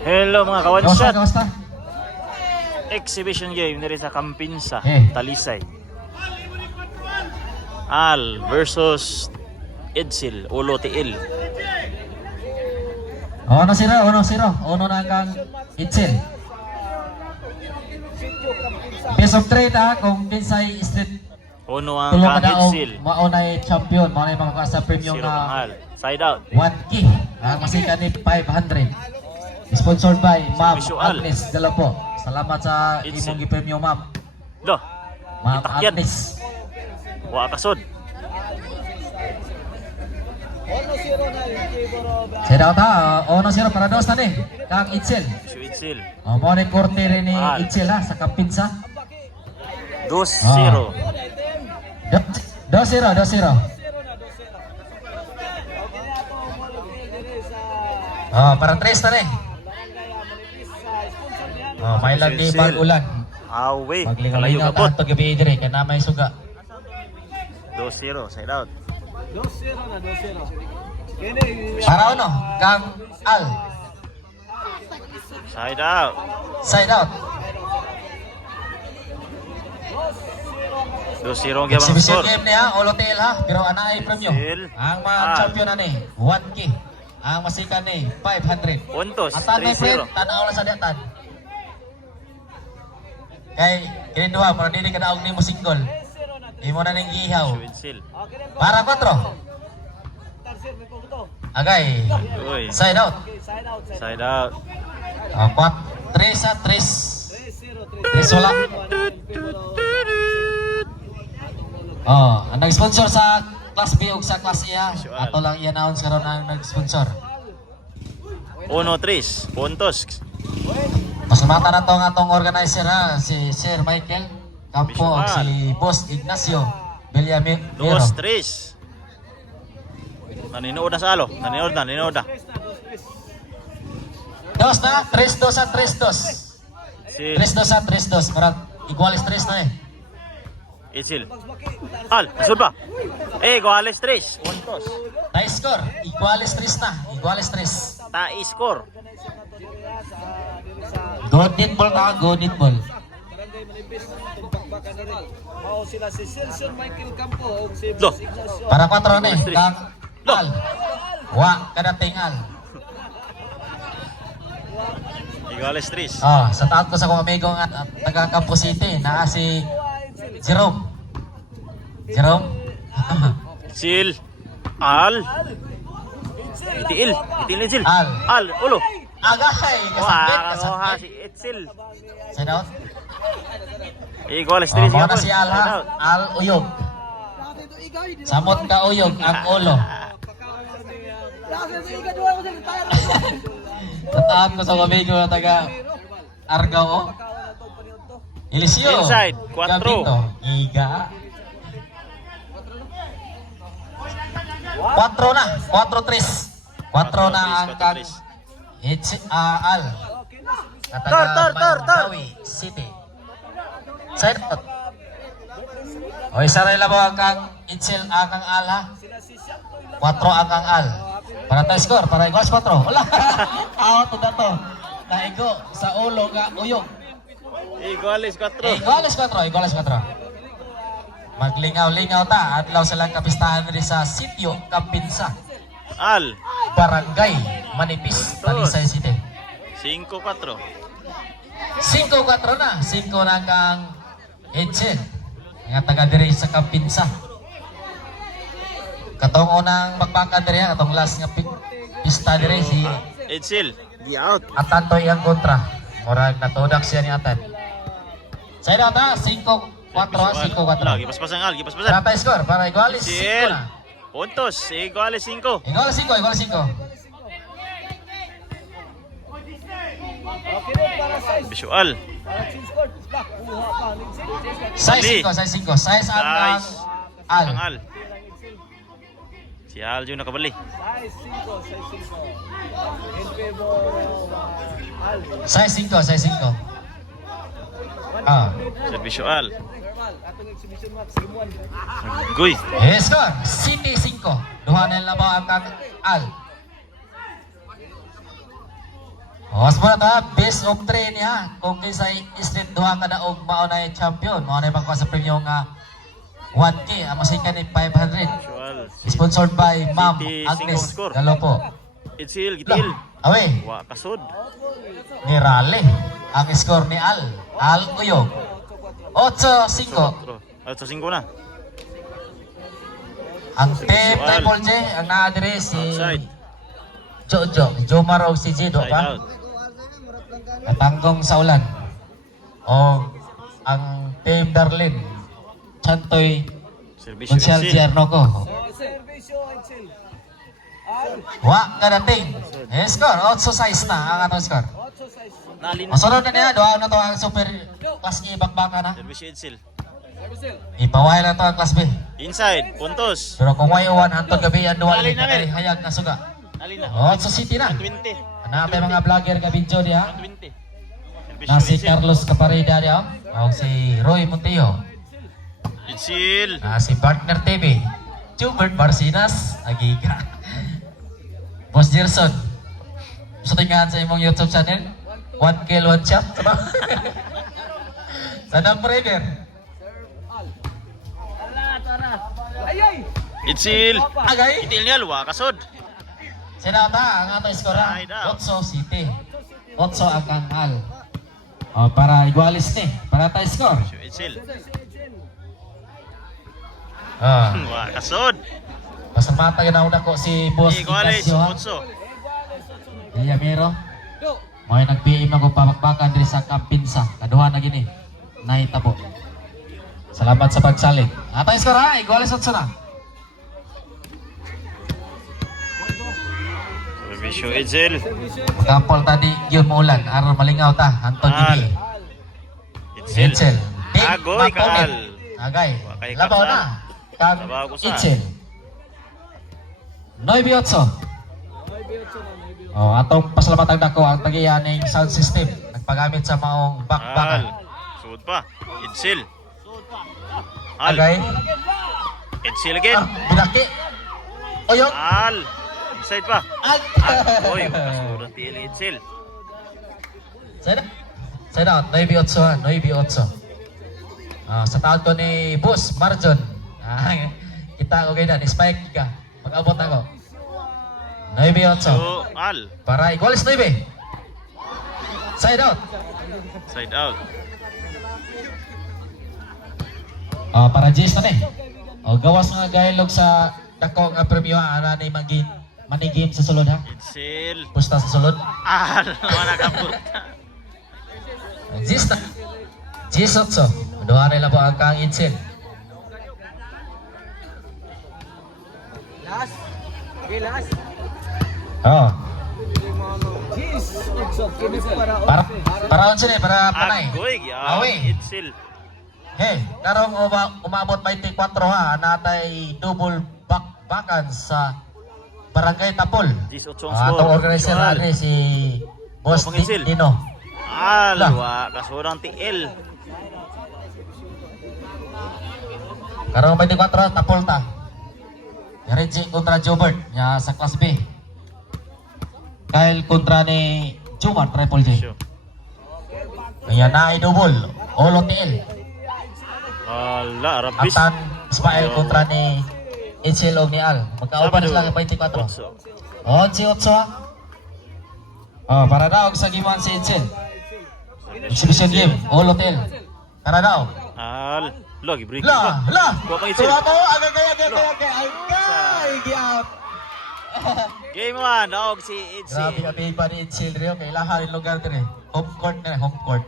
Hello mga kawanshot. Kamusta? Exhibition game nire sa Campinsa, Talisay. Al versus Edsel, Ulo Tiil. 1-0, 1-0. Uno na kang Edsel. Best of 3 ta kung Pinsay Street. Uno ang Tulong kang ka Edsel. maunay champion, maunay makakasa premium 0 ang na Al. Side out. 1K. Ang masika ni 500. Sponsored by Ma'am Visual. Agnes Dalapo. Salamat sa Edsel. imong premium Ma'am. Do. Ma'am Itakyan. Agnes. Wa kasod. Sira ta, 1-0 para dos na ni kang Edsel. Si Edsel. Mo ni korte rin ni Al. Edsel ha sa Campinsa. 2-0. 2-0, 2-0. Para 3 na ni. May lang di Edsel. mag-ulan. Away. Kalayo Maglingaw-lingaw kapot. ta to gabi dire kana may suga. 2-0. Side out. 2-0 na, 2-0. Para ano? Kang Al. Side out. Side out. 2-0 ang gyapon Exhibition score. game niya, all hotel ha. Pero ana ay premium. Edsel. Ang mga Al. champion na ni 1K. Ang masikan ni 500. Puntos. Atan my friend, 3-0. tanaw lang sa diatan. Kay kini duha para dili ka daog nimo single. Imo na ning gihaw. Si Edsel. Para 4. Agay. Uy. Side out. Side out. 3 sa 3. 3 wala. Ang nag-sponsor sa Class B ug sa Class E ha. Ato lang i-announce karon ang nag-sponsor. 1-3. Puntos. Pasalamatan na to ang atong organizer ha, si Sir Michael Campo ug si Boss Ignacio Villamero. 2-3. Naninood na sa alo. Naninood na. Dos na, 3-2 sa 3-2. Si 3-2 sa 3-2. Parang iguales 3 na eh. Edsel. Al, nasud ba? Iguales 3. Puntos. Tie score, iguales 3 na. Iguales 3. Tai score. Good net ball na, good net ball. Mao sila si Silson Michael Campo ug si Lo. Boss Ignacio. Para 4 na eh. Iguales 3. Kang Al. Wa, kadating Al. Iguales 3. Sa taat ko sa kong amigo nga taga Campo City, naa si Jerome. Jerome? Edsel. Al. Itiil. Itiil Edsel. Al. Al, ulo. Agay! Kasakit, Wah, kasakit. si Edsel. Side out. Iguales 3. Mao na si Al ha. Al Uyog. Samot ka Uyog, ang ulo. Tataan ko sa amigo na taga Argao. Oh. Eliseo. Inside, 4. Gabito. Iga. 4 na. 4-3. 4 na ang kag Al. Tor. Mandawi City. Side out. O isa rin lang mo ang kang Edsel ang Al ha. 4 ang kang Al. Para tayo score, para iguals 4. Wala. Out na to. Naigo sa ulo nga Uyog. Iguales 4. Iguales 4, iguales 4. Maglingaw-lingaw ta. Adlaw silang kapistahan rin sa Sitio Campinsa. Al. Barangay Manipis, Talisay City. 5-4. 5-4 na. 5 na kang Edsel. Nga taga diri sa Campinsa. Katong unang pagbakan diri, katong last nga pista diri si Edsel. Di out. Atantoy ang kontra. Murag natudak siya ni Atan. Side out ha, 5-4, 5-4. Lagi paspasan Al, paspasan. Para score, para igualis 5 Edsel. na. Puntos. Iguales 5. Igualis 5, igualis 5. Okay po para size. Visual. Para change court. Lah, kuha pa ni Itzel. Size 5, size 5. Size ang Size. al. Ang Al. Si Al yung nakabali. Size 5, size 5. In favor of Al. Size 5, size 5. Ah. Servisyo Al. Normal, atong exhibition match, game 1. Guy. Score, City 5. Duha na lang ang kang al. Os mo na ta, best of 3 niya. Kung kinsa islit duha ka na og mao na champion, mao na bang sa premyo nga 1K, ang masika ni 500. Visual. Sponsored by Ma'am City, Agnes singkong score. Galopo. Itsil, gitil. Away, Wa kasod. ni Raleigh. Ang score ni Al. Al Uyog. 8-5. 8-5 na. Ang team Triple J, ang naadire si Outside. Jojo. Jomar o si Jido Side pa. out. Katanggong sa ulan. O ang team Darlene. Chantoy Servisyo Consial Itsil. Gierno ko. Servisyo, Itzel. Al. Wa kadating. Score, 8-6 na ang atong score. 8 size. Nalin. Masunod na niya, doon na to ang super class A bakbaka na. Servisyo Itsil. Servicel. Ipaway lang to ang class B. Inside. Puntos. Pero kung may uwan, hantod gabi ang duwal Dali na, na Mel. hayag na suga. Nalin na. 8 City na. 20. Hanapin mga vlogger ka video diha. 20. Na Servisyo si Itsil. Carlos Capareda diha. O si Roy Montillo. Itsil. Na si Partner TV. Jubert Barcinas. Agiga. Boss Gerson. Gusto tingnan sa imong YouTube channel? 1 kill, 1 shot. Diba? Sa River. Ay, ay. Itsil. Agay. Itil niya. Wa kasod. Sinata ang atong skora. Side out. 8 City. 8 ang kangal. O para igualis ni. Para tayo score. Servisyo Itsil. Ah. Wa kasod. Basta mata yun ako ko si Boss Iguales. Ignacio. ha? Punso. Iya Miro. Go. May nag-PM ako pabakbakan diri sa Kampinsa. Kaduha na gini. Nahitabo. Salamat sa pagsalig. Atay score ha. Igualis 8 na. Servisyo Itsil. Kampol tadi yun maulan. Aron malingaw ta. Anton Al. Gibi. Itsil. Itzel. Big Agoy ka Maponit. Al. Agay. Wakay Labaw kapsa. na. Kang Labaw ko sa. Itzel. 9-8. Oh, atong pasalamatan nako ang tagiyaning sound system. Nagpagamit sa maong Al. bakbakan. Sud pa. Itsil. Al. Agay. Itsil again. Ah, binaki. Oyok. Al. Inside pa. Ag. Oy, kasud ang tiil Itsil. Sada. Sada, 9-8 ha. 9-8. Ah, sa taon ko ni Boss Marjon. Ah, kita ko ganyan. Spike ka. Mag-abot ako. 9-8. So, Al. Para igualis 9. Side out. Side out. Para Jace na ni. Gawas nga gailog sa dako nga premyo ana ni manigim sa sulod ha. Itsil. Pusta sa sulod. Al. Naman nakapot. Jace na. Jace 8. Duha na lang po ang kang Itzel. Last. Okay, last. Oh. Jeez. It's okay. Para 11 para panay. Agoy. Awi. Itsil. Hey, karong umabot 24 ha, natay double bakbakan sa Barangay Tapol. 18 ang Atong score. organizer Al. na si Boss Pang Itzel. Dino. Al. Lah. Wa kasud ang tiil. Karong 24 Tapol ta. Reggie kontra Jobert nya sa class B. Kyle kontra ni Jumar Triple J. Sure. Kaya na double. Olo TL. Ala, rabis. Atan Ismael kontra ni Itzel og ni Al. Magkauban na sila ng 24. 11-8 ha. Oh, para daw sa giman si Itzel. Exhibition game. Olo TL. Para daw. Al. Lagi break. La. Kuha pang Itzel. Tuwa mo. Agay. Giat. Game 1. Daog si Grabe Itzel. ka pa ni Itzel rin. Kailangan rin lugar din eh. Home court na. Home court.